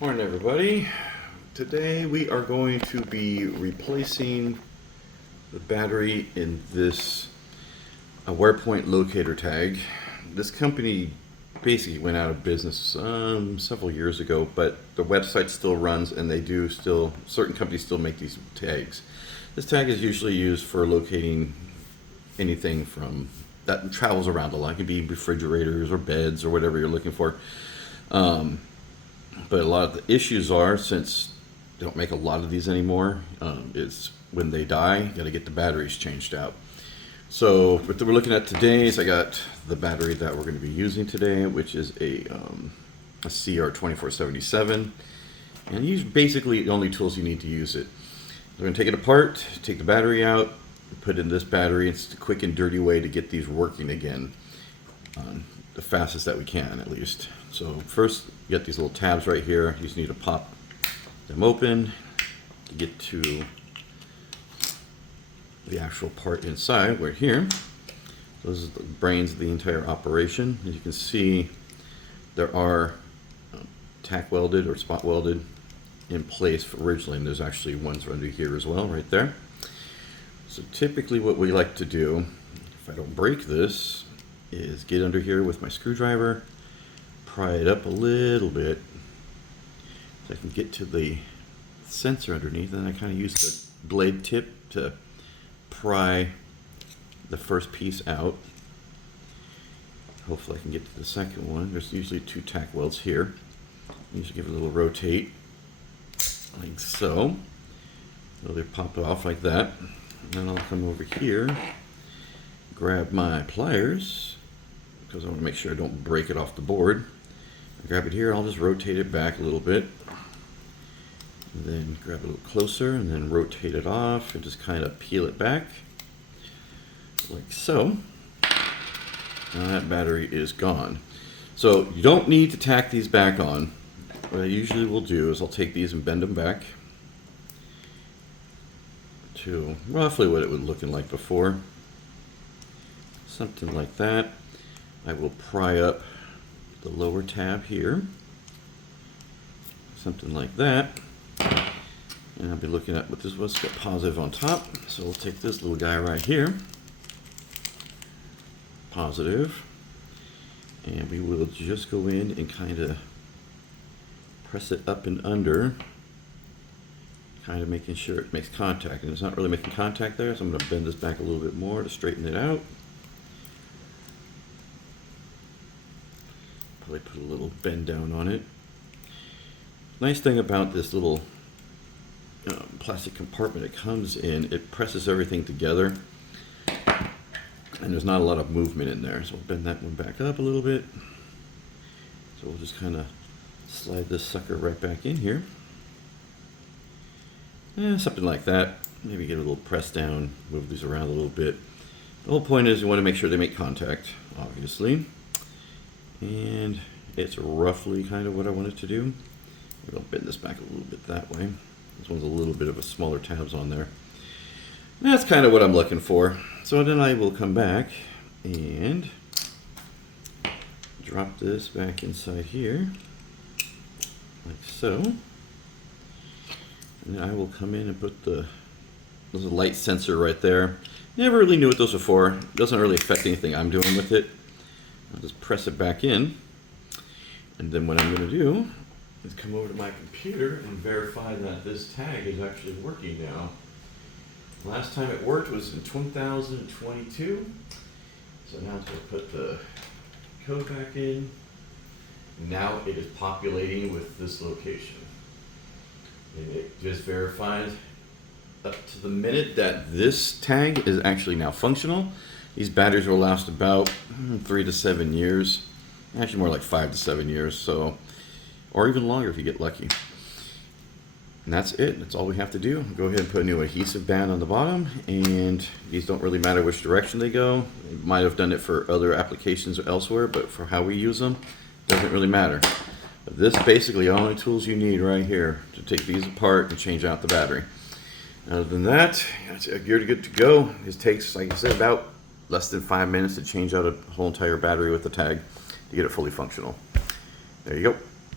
Morning everybody. Today we are going to be replacing the battery in this Awarepoint locator tag. This company basically went out of business several years ago, but the website still runs and they do still, certain companies still make these tags. This tag is usually used for locating anything from that travels around a lot. It could be refrigerators or beds or whatever you're looking for. But a lot of the issues are, since they don't make a lot of these anymore, is when they die, you got to get the batteries changed out. So what we're looking at today is I got the battery that we're going to be using today, which is a CR2477. And use basically the only tools you need to use it. We're going to take it apart, take the battery out, put in this battery. It's a quick and dirty way to get these working again. The fastest that we can, at least. So first, you got these little tabs right here. You just need to pop them open to get to the actual part inside. Right here, those are the brains of the entire operation. As you can see, there are tack welded or spot welded in place originally, and there's actually ones under here as well, right there. So typically, what we like to do, if I don't break this, is get under here with my screwdriver, pry it up a little bit so I can get to the sensor underneath, and I kind of use the blade tip to pry the first piece out. Hopefully I can get to the second one. There's usually two tack welds here. Usually give it a little rotate like so. So they pop it off like that. And then I'll come over here, grab my pliers, because I want to make sure I don't break it off the board. I grab it here, I'll just rotate it back a little bit. And then grab it a little closer and then rotate it off and just kind of peel it back. Like so. Now that battery is gone. So you don't need to tack these back on. What I usually will do is I'll take these and bend them back to roughly what it would looking like before. Something like that. I will pry up the lower tab here, something like that, and I'll be looking at what this was. Got positive on top, so we'll take this little guy right here, positive, and we will just go in and kind of press it up and under, kind of making sure it makes contact, and it's not really making contact there, so I'm going to bend this back a little bit more to straighten it out. Put a little bend down on it. Nice thing about this little plastic compartment it comes in, it presses everything together and there's not a lot of movement in there. So we'll bend that one back up a little bit. So we'll just kind of slide this sucker right back in here. Something like that. Maybe get a little press down, move these around a little bit. The whole point is you want to make sure they make contact, obviously. And it's roughly kind of what I want it to do. Maybe I'll bend this back a little bit that way. This one's a little bit of a smaller tabs on there. And that's kind of what I'm looking for. So then I will come back and drop this back inside here, like so. And then I will come in and put there's a light sensor right there. Never really knew what those were for. It doesn't really affect anything I'm doing with it. I'll just press it back in, and then what I'm going to do is come over to my computer and verify that this tag is actually working now. Last time it worked was in 2022, so now I'm going to put the code back in. Now it is populating with this location. And it just verified up to the minute that this tag is actually now functional. These batteries will last about 3 to 7 years, actually more like 5 to 7 years, so, or even longer if you get lucky. And that's it. That's all we have to do. Go ahead and put a new adhesive band on the bottom, and these don't really matter which direction they go. We might have done it for other applications elsewhere, but for how we use them, it doesn't really matter. But this basically all the tools you need right here to take these apart and change out the battery. Other than that, you're good to go. It takes, like I said, about less than 5 minutes to change out a whole entire battery with the tag to get it fully functional. There you go.